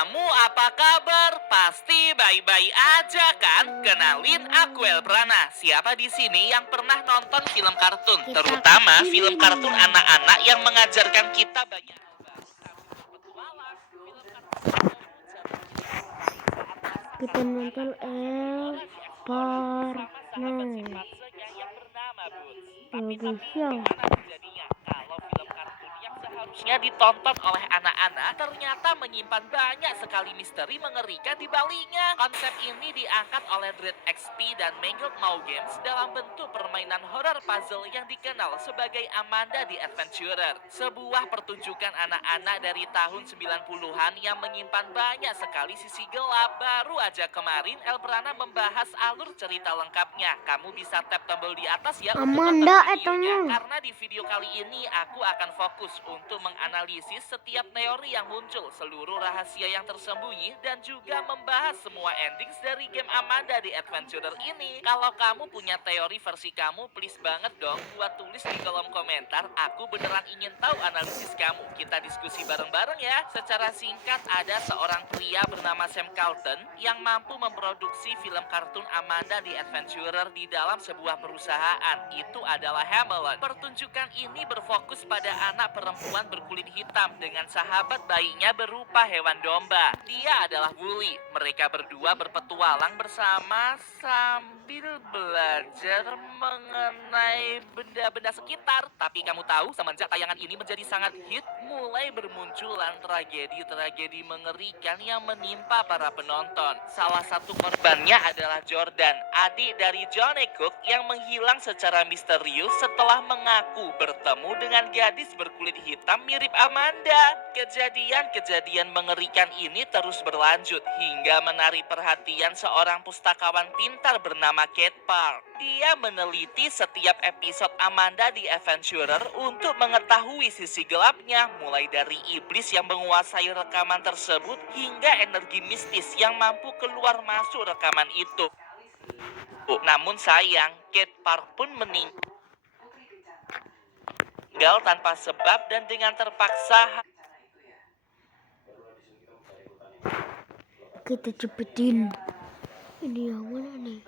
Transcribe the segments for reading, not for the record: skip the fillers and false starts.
kamu apa kabar? Pasti baik-baik aja kan? Kenalin aku Elbrana. Siapa di sini yang pernah nonton film kartun? Kita Terutama kesini film kartun nih. anak-anak yang mengajarkan kita banyak hal baru sambil berpetualang. Film kartun tersebut jatuh cinta lagi saat masa Kita nonton kanak-kanak dan bergejolak di eksplorasi bersama sahabat Nah, simpansenya yang bernama Boots. bagus Tapi ya. gimana nih jadinya kalau film kartun yang seharusnya ditonton oleh anak-anak ternyata menyimpan banyak sekali misteri mengerikan di baliknya. Konsep ini diangkat oleh Dread XP dan Mangled Maw Games dalam bentuk permainan horror puzzle yang dikenal sebagai Amanda the Adventurer. Sebuah pertunjukan anak-anak dari tahun 90-an yang menyimpan banyak sekali sisi gelap. Baru aja kemarin Elbrana membahas alur cerita lengkapnya. Kamu bisa tap tombol di atas ya untuk nonton Amanda videonya. etanya. Karena di video kali ini aku akan fokus untuk menganalisis setiap teori yang muncul, seluruh rahasia yang tersembunyi, dan juga membahas semua endings dari game Amanda the Adventurer ini. Kalau kamu punya teori versi kamu, please banget dong buat tulis di kolom komentar. Aku beneran ingin tahu analisis kamu. Kita diskusi bareng-bareng ya. Secara singkat, ada seorang pria bernama Sam Carlton yang mampu memproduksi film kartun Amanda the Adventurer di dalam sebuah perusahaan. Itu adalah Hamelin. Pertunjukan ini berfokus pada anak perempuan berkulit hitam dengan sahabat bayinya berupa hewan domba. Dia adalah Wooly. Mereka berdua berpetualang bersama sambil belajar mengenai benda-benda sekitar. Tapi kamu tahu, semenjak tayangan ini menjadi sangat hit, mulai bermunculan tragedi-tragedi mengerikan yang menimpa para penonton. Salah satu korbannya adalah Jordan, adik dari Johnny Cook yang menghilang secara misterius setelah mengaku bertemu dengan gadis berkulit hitam mirip Amanda. Kejadian-kejadian mengerikan ini terus berlanjut hingga menarik perhatian seorang pustakawan pintar bernama Kate Park. Dia meneliti setiap episode Amanda the Adventurer untuk mengetahui sisi gelapnya, mulai dari iblis yang menguasai rekaman tersebut hingga energi mistis yang mampu keluar masuk rekaman itu. Namun sayang, Kate Park pun meninggal tanpa sebab dan dengan terpaksa. Kita cepetin. Ini yang mana nih?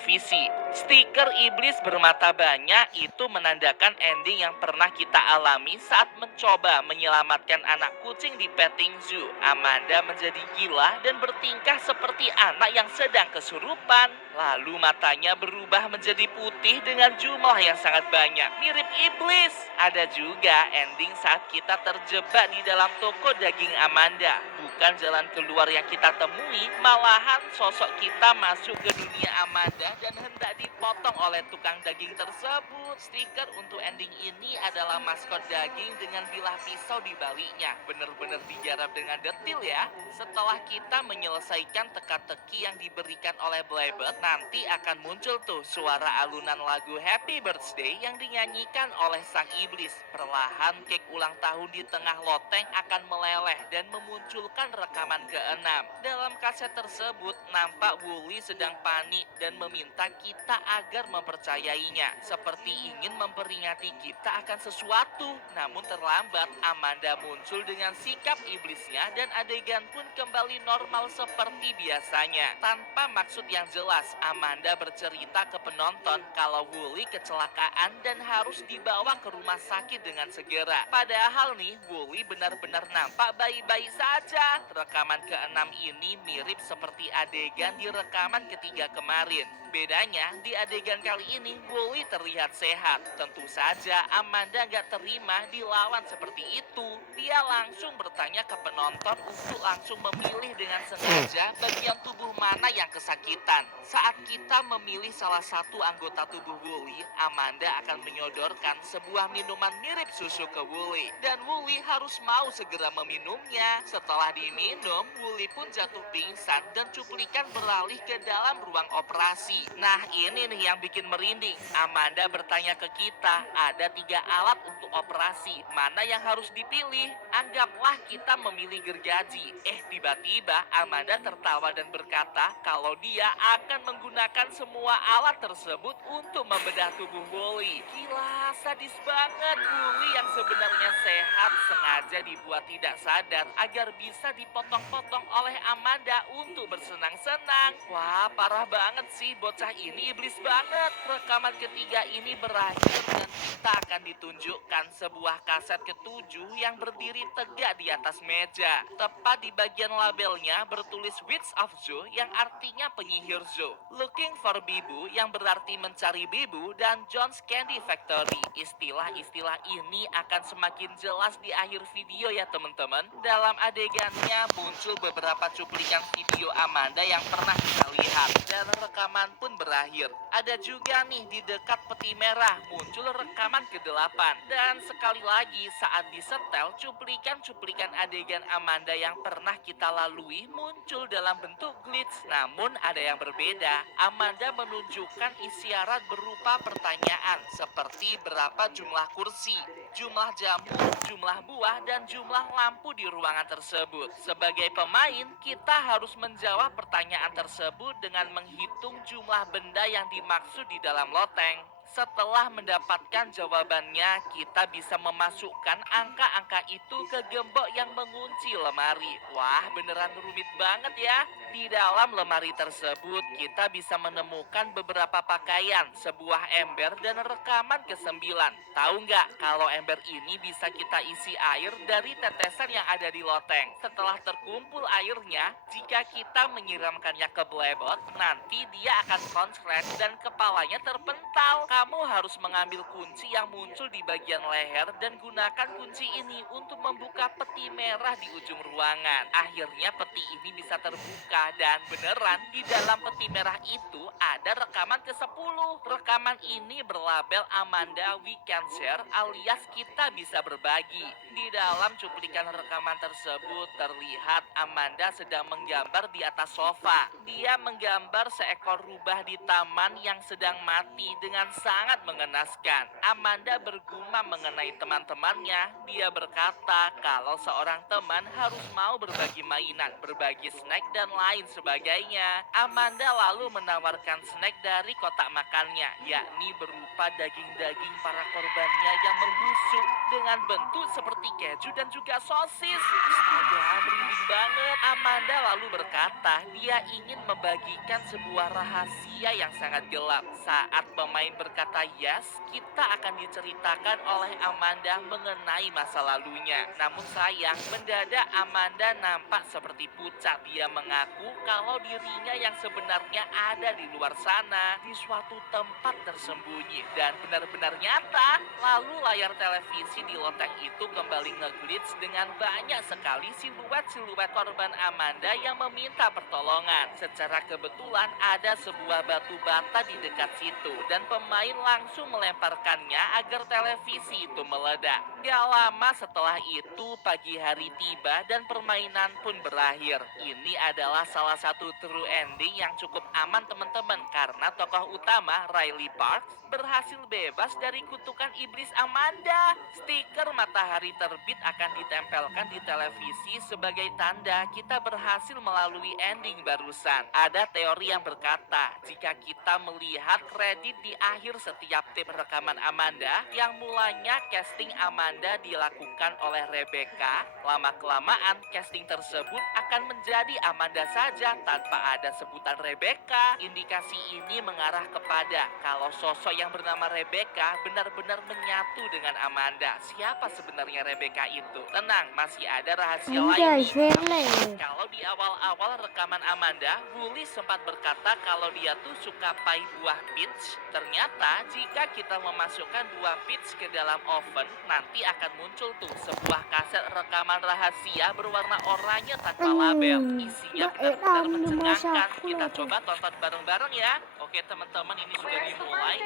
Visi, stiker iblis bermata banyak itu menandakan ending yang pernah kita alami saat mencoba menyelamatkan anak kucing di petting zoo. Amanda menjadi gila dan bertingkah seperti anak yang sedang kesurupan. Lalu matanya berubah menjadi putih dengan jumlah yang sangat banyak, mirip iblis. Ada juga ending saat kita terjebak di dalam toko daging Amanda. Bukan jalan keluar yang kita temui, malahan sosok kita masuk ke dunia Amanda dan hendak dipotong oleh tukang daging tersebut. Stiker untuk ending ini adalah maskot daging dengan bilah pisau di baliknya. Bener-bener digarap dengan detil ya. Setelah kita menyelesaikan teka-teki yang diberikan oleh Blabbert, nanti akan muncul tuh suara alunan lagu Happy Birthday yang dinyanyikan oleh sang iblis. Perlahan kek ulang tahun di tengah loteng akan meleleh dan memunculkan rekaman ke-6. Dalam kaset tersebut, nampak Wooly sedang panik dan meminta kita agar mempercayainya, seperti ingin memperingati kita akan sesuatu. Namun terlambat, Amanda muncul dengan sikap iblisnya dan adegan pun kembali normal seperti biasanya. Tanpa maksud yang jelas, Amanda bercerita ke penonton kalau Wooly kecelakaan dan harus dibawa ke rumah sakit dengan segera. Padahal nih, Wooly benar-benar nampak baik-baik saja. Rekaman ke-6 ini mirip seperti adegan di rekaman ketiga kemarin. Bedanya, di adegan kali ini, Wooly terlihat sehat. Tentu saja, Amanda gak terima dilawan seperti itu. Dia langsung bertanya ke penonton untuk langsung memilih dengan sengaja bagian tubuh mana yang kesakitan. Saat kita memilih salah satu anggota tubuh Wooly, Amanda akan menyodorkan sebuah minuman mirip susu ke Wooly. Dan Wooly harus mau segera meminumnya. Setelah diminum, Wooly pun jatuh pingsan dan cuplikan beralih ke dalam ruang operasi. kursi. Nah, ini nih yang bikin merinding. Amanda bertanya ke kita, ada 3 alat untuk operasi. Mana yang harus dipilih? Anggaplah kita memilih gergaji. Tiba-tiba Amanda tertawa dan berkata kalau dia akan menggunakan semua alat tersebut untuk membedah tubuh Wally. Gila, sadis banget. Wally yang sebenarnya sehat sengaja dibuat tidak sadar agar bisa dipotong-potong oleh Amanda untuk bersenang-senang. Wah, parah banget sih, bocah ini iblis banget. Rekaman ketiga ini berakhir dan kita akan ditunjukkan sebuah kaset ketujuh yang berdiri tegak di atas meja. Tepat di bagian labelnya bertulis Witch of Zoo yang artinya penyihir zoo. Looking for Bibu yang berarti mencari Bibu, dan John's Candy Factory. Istilah-istilah ini akan semakin jelas di akhir video ya teman-teman. Dalam adegannya muncul beberapa cuplikan video Amanda yang pernah kita lihat dan rekaman pun berakhir. Ada juga nih di dekat peti merah muncul rekaman ke-8. Dan sekali lagi saat disetel cuplikan-cuplikan adegan Amanda yang pernah kita lalui muncul dalam bentuk glitch. Namun ada yang berbeda. Amanda menunjukkan isyarat berupa pertanyaan seperti berapa jumlah kursi, jumlah jamu, jumlah buah, dan jumlah lampu di ruangan tersebut. Sebagai pemain, kita harus menjawab pertanyaan tersebut dengan menghitung jumlah benda yang dimaksud di dalam loteng. Setelah mendapatkan jawabannya, kita bisa memasukkan angka-angka itu ke gembok yang mengunci lemari. Wah, beneran rumit banget ya. Di dalam lemari tersebut, kita bisa menemukan beberapa pakaian, sebuah ember, dan rekaman ke-9. Tahu nggak kalau ember ini bisa kita isi air dari tetesan yang ada di loteng. Setelah terkumpul airnya, jika kita menyiramkannya ke blebot, nanti dia akan konslet dan kepalanya terpental. Kamu harus mengambil kunci yang muncul di bagian leher dan gunakan kunci ini untuk membuka peti merah di ujung ruangan. Akhirnya peti ini bisa terbuka dan beneran di dalam peti merah itu ada rekaman ke-10. Rekaman ini berlabel Amanda We Can Share alias kita bisa berbagi. Di dalam cuplikan rekaman tersebut terlihat Amanda sedang menggambar di atas sofa. Dia menggambar seekor rubah di taman yang sedang mati dengan sangat mengenaskan. Amanda bergumam mengenai teman-temannya. Dia berkata kalau seorang teman harus mau berbagi mainan, berbagi snack, dan lain sebagainya. Amanda lalu menawarkan snack dari kotak makannya, yakni berupa daging-daging para korbannya yang membusuk dengan bentuk seperti keju dan juga sosis. Astaga, merinding banget. Amanda lalu berkata dia ingin membagikan sebuah rahasia yang sangat gelap. Saat pemain berkata yes, kita akan diceritakan oleh Amanda mengenai masa lalunya. Namun sayang, mendadak Amanda nampak seperti pucat. Dia mengaku kalau dirinya yang sebenarnya ada di luar sana, di suatu tempat tersembunyi dan benar-benar nyata. Lalu layar televisi di loteng itu kembali ngeglitch dengan banyak sekali siluet-siluet korban Amanda yang meminta pertolongan. Secara kebetulan ada sebuah batu bata di dekat situ dan pemain langsung melemparkannya agar televisi itu meledak. Gak lama setelah itu pagi hari tiba dan permainan pun berakhir. Ini adalah salah satu true ending yang cukup aman teman-teman karena tokoh utama Riley Parks berhasil bebas dari kutukan iblis Amanda. Stiker matahari terbit akan ditempelkan di televisi sebagai tanda kita berhasil melalui ending barusan. Ada teori yang berkata, jika kita melihat kredit di akhir setiap tip rekaman Amanda, yang mulanya casting Amanda dilakukan oleh Rebecca, lama-kelamaan casting tersebut akan menjadi Amanda saja tanpa ada sebutan Rebecca. Indikasi ini mengarah kepada kalau sosok yang bernama Rebecca benar-benar menyatu dengan Amanda. Siapa sebenarnya Rebecca itu? Tenang, masih ada rahasia lain. Kalau di awal-awal rekaman Amanda, Wooly sempat berkata kalau dia tuh suka pai buah peach. Ternyata jika kita memasukkan buah peach ke dalam oven, nanti akan muncul tuh sebuah kaset rekaman rahasia berwarna oranye tanpa label. Isinya benar-benar mencengangkan. Kita coba tonton bareng-bareng ya. Oke teman-teman, ini sudah dimulai.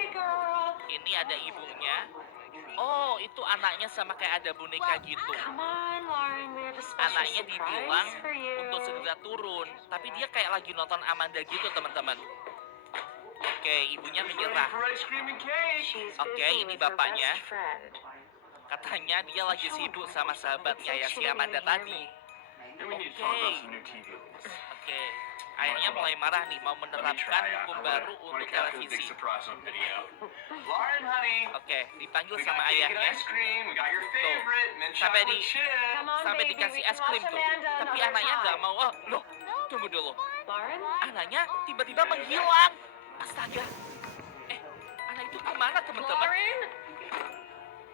Ini ada ibunya. Oh, itu anaknya sama kayak ada boneka gitu. Anaknya dibilang untuk segera turun, tapi dia kayak lagi nonton Amanda gitu teman-teman. Oke, ibunya menyerah. Oke, ini bapaknya. Katanya dia lagi sibuk sama sahabatnya ya si Amanda tadi. Oke, ayahnya mulai marah nih mau menerapkan hukum baru untuk televisi. Oke, dipanggil sama ayahnya. Sampai dikasih es krim tuh. Tapi anaknya nggak mau. Oh, loh, tunggu dulu. Anaknya tiba-tiba menghilang. Astaga. Anak itu kemana teman-teman?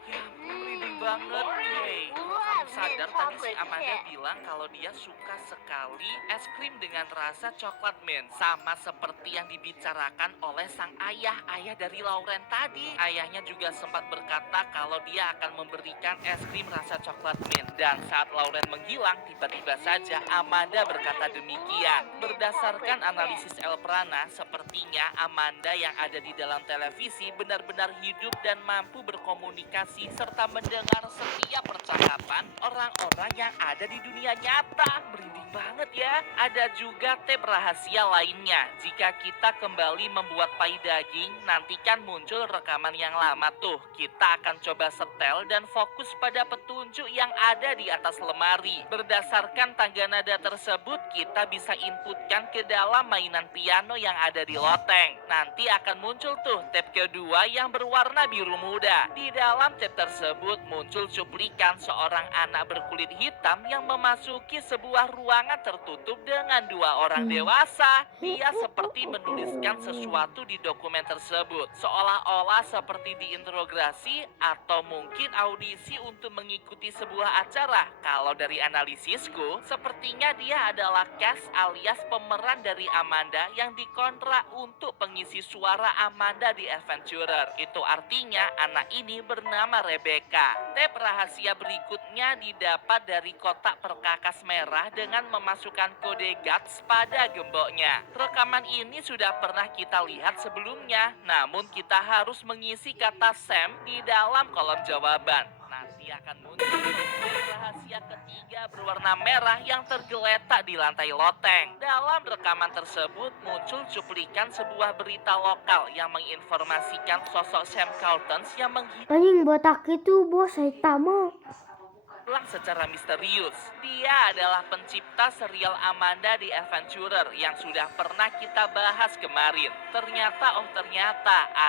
Ya, merinding banget. Hey, kalau kamu sadar tadi si Amanda bilang kalau dia suka sekali es krim dengan rasa coklat mint. Sama seperti yang dibicarakan oleh sang ayah dari Lauren tadi. Ayahnya juga sempat berkata kalau dia akan memberikan es krim rasa coklat mint. Dan saat Lauren menghilang, tiba-tiba saja Amanda berkata demikian. Berdasarkan analisis Elprana, sepertinya Amanda yang ada di dalam televisi benar-benar hidup dan mampu berkomunikasi serta mendengar setiap percakapan orang-orang yang ada di dunia nyata. Merinding banget ya. Ada juga tip rahasia lainnya. Jika kita kembali membuat pie daging, nantikan muncul rekaman yang lama tuh. Kita akan coba setel dan fokus pada petunjuk yang ada di atas lemari. Berdasarkan tangga nada tersebut, kita bisa inputkan ke dalam mainan piano yang ada di loteng. Nanti akan muncul tuh tape kedua yang berwarna biru muda. Di dalam tape tersebut muncul cuplikan seorang anak berkulit hitam yang memasuki sebuah ruangan tertutup dengan dua orang dewasa. Dia seperti menuliskan sesuatu di dokumen tersebut, seolah-olah seperti diinterogasi atau mungkin audisi untuk mengikuti sebuah acara. Kalau dari analisisku, sepertinya dia adalah cast alias pemeran dari Amanda yang dikontrak untuk pengisi suara Amanda di Adventurer. Itu artinya anak ini bernama Rebecca. Tape rahasia berikutnya didapat dari kotak perkakas merah dengan memasukkan kode GUTS pada gemboknya. Rekaman ini sudah pernah kita lihat sebelumnya, namun kita harus mengisi kata Sam di dalam kolom jawaban. Nanti akan muncul tape rahasia ketiga berwarna merah yang tergeletak di lantai loteng. Dalam rekaman tersebut muncul cuplikan sebuah berita lokal yang menginformasikan sosok Sam Carlton yang Anjing botak itu bos hitam. hilang secara misterius. Dia adalah pencipta serial Amanda di Adventurer yang sudah pernah kita bahas kemarin. Ternyata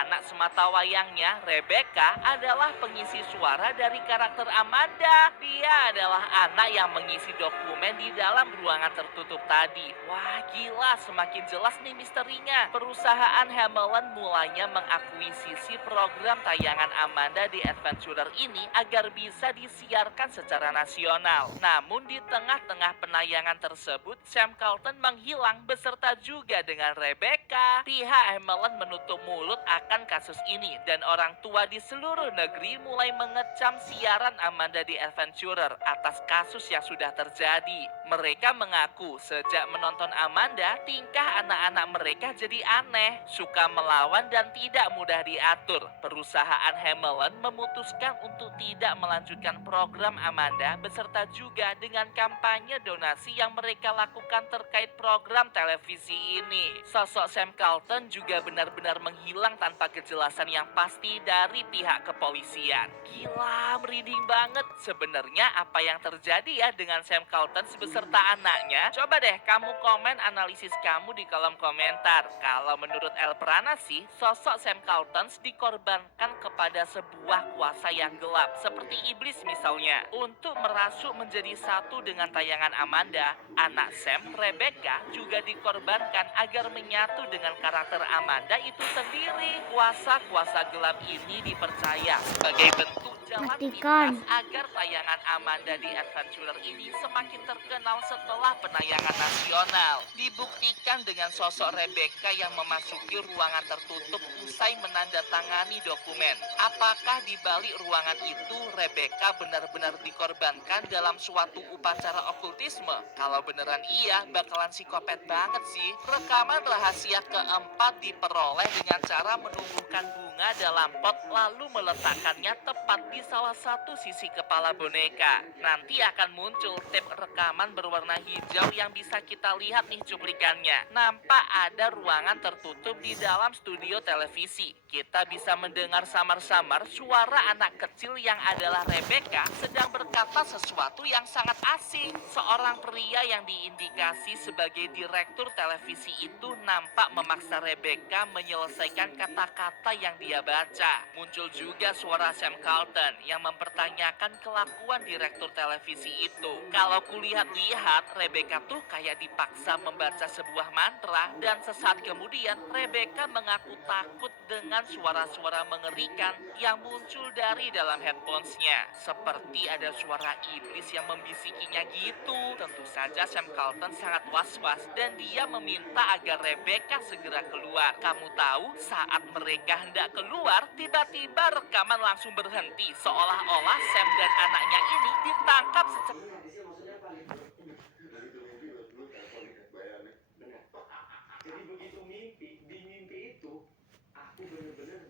anak semata wayangnya, Rebecca, adalah pengisi suara dari karakter Amanda. Dia adalah anak yang mengisi dokumen di dalam ruangan tertutup tadi. Wah, gila, semakin jelas nih misterinya. Perusahaan Hamelin mulanya mengakuisisi program tayangan Amanda di Adventurer ini agar bisa disiarkan secara nasional. Namun di tengah-tengah penayangan tersebut, Sam Carlton menghilang beserta juga dengan Rebecca. Pihak Hamelin menutup mulut akan kasus ini dan orang tua di seluruh negeri mulai mengecam siaran Amanda di Adventurer atas kasus yang sudah terjadi. Mereka mengaku sejak menonton Amanda, tingkah anak-anak mereka jadi aneh, suka melawan dan tidak mudah diatur. Perusahaan Hamelin memutuskan untuk tidak melanjutkan program Amanda beserta juga dengan kampanye donasi yang mereka lakukan terkait program televisi ini. Sosok Sam Carlton juga benar-benar menghilang tanpa kejelasan yang pasti dari pihak kepolisian. Gila, merinding banget. Sebenarnya apa yang terjadi ya dengan Sam Carlton beserta anaknya? Coba deh kamu komen analisis kamu di kolom komentar. Kalau menurut Elprana sih, sosok Sam Carlton dikorbankan kepada sebuah kuasa yang gelap, seperti iblis misalnya. Untuk merasuk menjadi satu dengan tayangan Amanda, anak Sam, Rebecca, juga dikorbankan agar menyatu dengan karakter Amanda itu sendiri. Kuasa-kuasa gelap ini dipercaya sebagai bentuk jalan pintas agar tayangan Amanda di Adventurer ini semakin terkenal setelah penayangan nasional. Dibuktikan dengan sosok Rebecca yang memasuki ruangan tertutup usai menandatangani dokumen. Apakah di balik ruangan itu Rebecca benar-benar dikorbankan dalam suatu upacara okultisme? Kalau beneran iya, bakalan psikopat banget sih. Rekaman rahasia keempat diperoleh dengan cara menumbuhkan bunga bunga dalam pot lalu meletakkannya tepat di salah satu sisi kepala boneka. Nanti akan muncul tape rekaman berwarna hijau yang bisa kita lihat nih cuplikannya. Nampak ada ruangan tertutup di dalam studio televisi. Kita bisa mendengar samar-samar suara anak kecil yang adalah Rebecca sedang berkata sesuatu yang sangat asing. Seorang pria yang diindikasi sebagai direktur televisi itu nampak memaksa Rebecca menyelesaikan kata-kata yang dia baca. Muncul juga suara Sam Carlton yang mempertanyakan kelakuan direktur televisi itu. Kalau kulihat-lihat, Rebecca tuh kayak dipaksa membaca sebuah mantra dan sesaat kemudian Rebecca mengaku takut dengan suara-suara mengerikan yang muncul dari dalam headphones-nya. Seperti ada suara iblis yang membisikinya gitu. Tentu saja Sam Carlton sangat was-was dan dia meminta agar Rebecca segera keluar. Kamu tahu, saat mereka hendak keluar, tiba-tiba rekaman langsung berhenti. Seolah-olah Sam dan anaknya ini ditangkap secepat.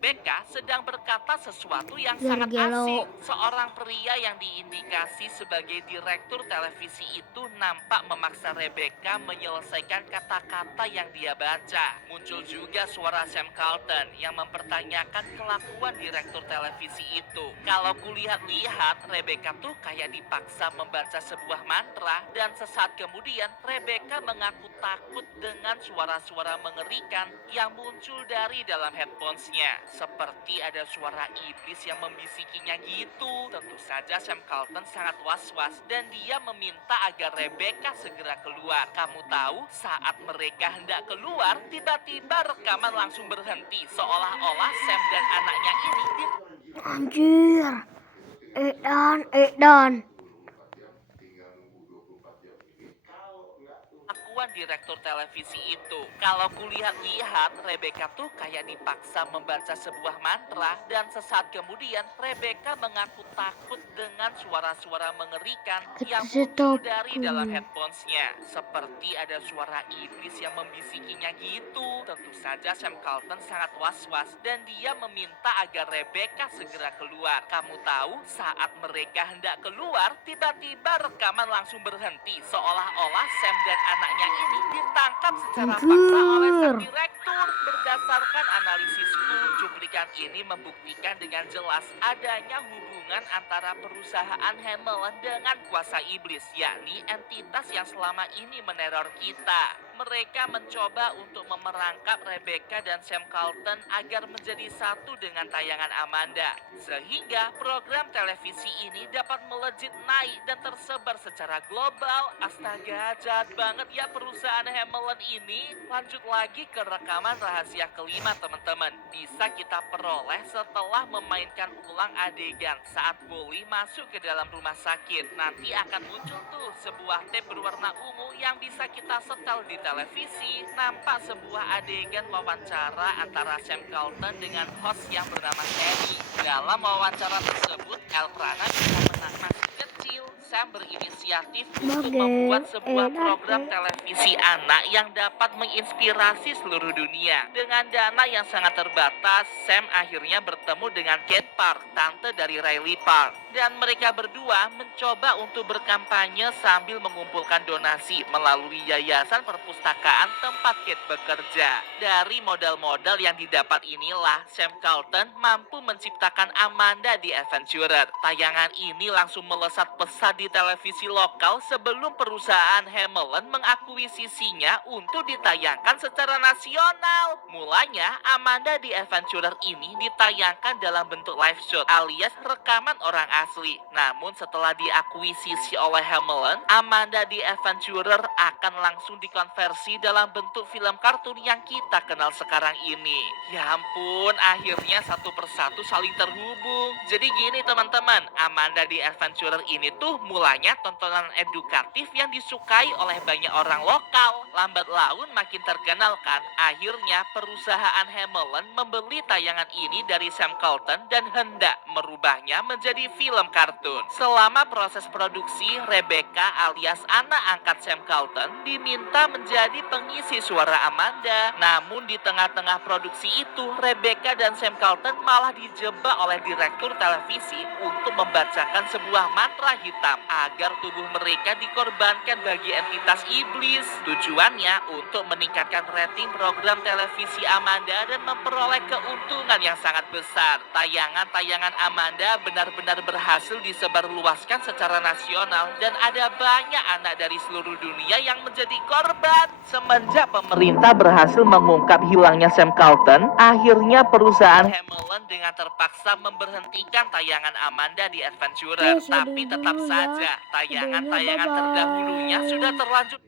Becca sedang berkata sesuatu yang Biar sangat gelo. asing. Seorang pria yang diindikasi sebagai direktur televisi itu nampak memaksa Rebecca menyelesaikan kata-kata yang dia baca. Muncul juga suara Sam Carlton yang mempertanyakan kelakuan direktur televisi itu. Kalau kulihat-lihat, Rebecca tuh kayak dipaksa membaca sebuah mantra dan sesaat kemudian Rebecca mengaku takut dengan suara-suara mengerikan yang muncul dari dalam headphones-nya. Seperti ada suara iblis yang membisikinya gitu. Tentu saja Sam Carlton sangat was-was dan dia meminta agar Rebecca segera keluar. Kamu tahu, saat mereka hendak keluar, tiba-tiba rekaman langsung berhenti. Seolah-olah Sam dan anaknya ini Anjir. Edan. kelakuan direktur televisi itu. Kalau kulihat-lihat, Rebecca tuh kayak dipaksa membaca sebuah mantra dan sesaat kemudian Rebecca mengaku takut dengan suara-suara mengerikan yang muncul dari dalam headphones-nya. Seperti ada suara iblis yang membisikinya gitu. Tentu saja Sam Carlton sangat was-was dan dia meminta agar Rebecca segera keluar. Kamu tahu, saat mereka hendak keluar, tiba-tiba rekaman langsung berhenti. Seolah-olah Sam dan anaknya ini ditangkap secara paksa oleh sang direktur. Berdasarkan analisisku, cuplikan ini membuktikan dengan jelas adanya hubungan antara perusahaan Hamelin dengan kuasa iblis, yakni entitas yang selama ini meneror kita. Mereka mencoba untuk memerangkap Rebecca dan Sam Carlton agar menjadi satu dengan tayangan Amanda, sehingga program televisi ini dapat melejit naik dan tersebar secara global. Astaga, jahat banget ya perusahaan Hamelin ini. Lanjut lagi ke rekaman rahasia kelima, teman-teman. Bisa kita peroleh setelah memainkan ulang adegan saat Bully masuk ke dalam rumah sakit. Nanti akan muncul tuh sebuah tape berwarna ungu yang bisa kita setel di televisi. Nampak sebuah adegan wawancara antara Sam Carlton dengan host yang bernama Kenny. Dalam wawancara tersebut, El Prana bisa menang masih kecil. Sam berinisiatif untuk membuat sebuah program televisi anak yang dapat menginspirasi seluruh dunia. Dengan dana yang sangat terbatas, Sam akhirnya bertemu dengan Kate Park, tante dari Riley Park. Dan mereka berdua mencoba untuk berkampanye sambil mengumpulkan donasi melalui yayasan perpustakaan tempat Kate bekerja. Dari modal-modal yang didapat inilah, Sam Carlton mampu menciptakan Amanda the Adventurer. Tayangan ini langsung melesat pesat di televisi lokal sebelum perusahaan Hamelin mengakuisisinya untuk ditayangkan secara nasional. Mulanya, Amanda the Adventurer ini ditayangkan dalam bentuk live shoot alias rekaman orang asli. Namun setelah diakuisisi oleh Hamelin, Amanda the Adventurer akan langsung dikonversi dalam bentuk film kartun yang kita kenal sekarang ini. Ya ampun, akhirnya satu persatu saling terhubung. Jadi gini teman-teman, Amanda the Adventurer ini tuh mulanya tontonan edukatif yang disukai oleh banyak orang lokal. Lambat laun makin terkenal kan. Akhirnya perusahaan Hamelin membeli tayangan ini dari Sam Carlton dan hendak merubahnya menjadi film film kartun. Selama proses produksi, Rebecca alias anak angkat Sam Carlton diminta menjadi pengisi suara Amanda. Namun di tengah-tengah produksi itu, Rebecca dan Sam Carlton malah dijebak oleh direktur televisi untuk membacakan sebuah mantra hitam agar tubuh mereka dikorbankan bagi entitas iblis. Tujuannya untuk meningkatkan rating program televisi Amanda dan memperoleh keuntungan yang sangat besar. Tayangan-tayangan Amanda benar-benar berhasil disebarluaskan secara nasional dan ada banyak anak dari seluruh dunia yang menjadi korban. Semenjak pemerintah berhasil mengungkap hilangnya Sam Carlton, akhirnya perusahaan Hamelin dengan terpaksa memberhentikan tayangan Amanda di Adventurer. Guys, Tapi udahin tetap dulu ya. saja Udahin ya, tayangan-tayangan terdahulunya bye-bye. sudah terlanjur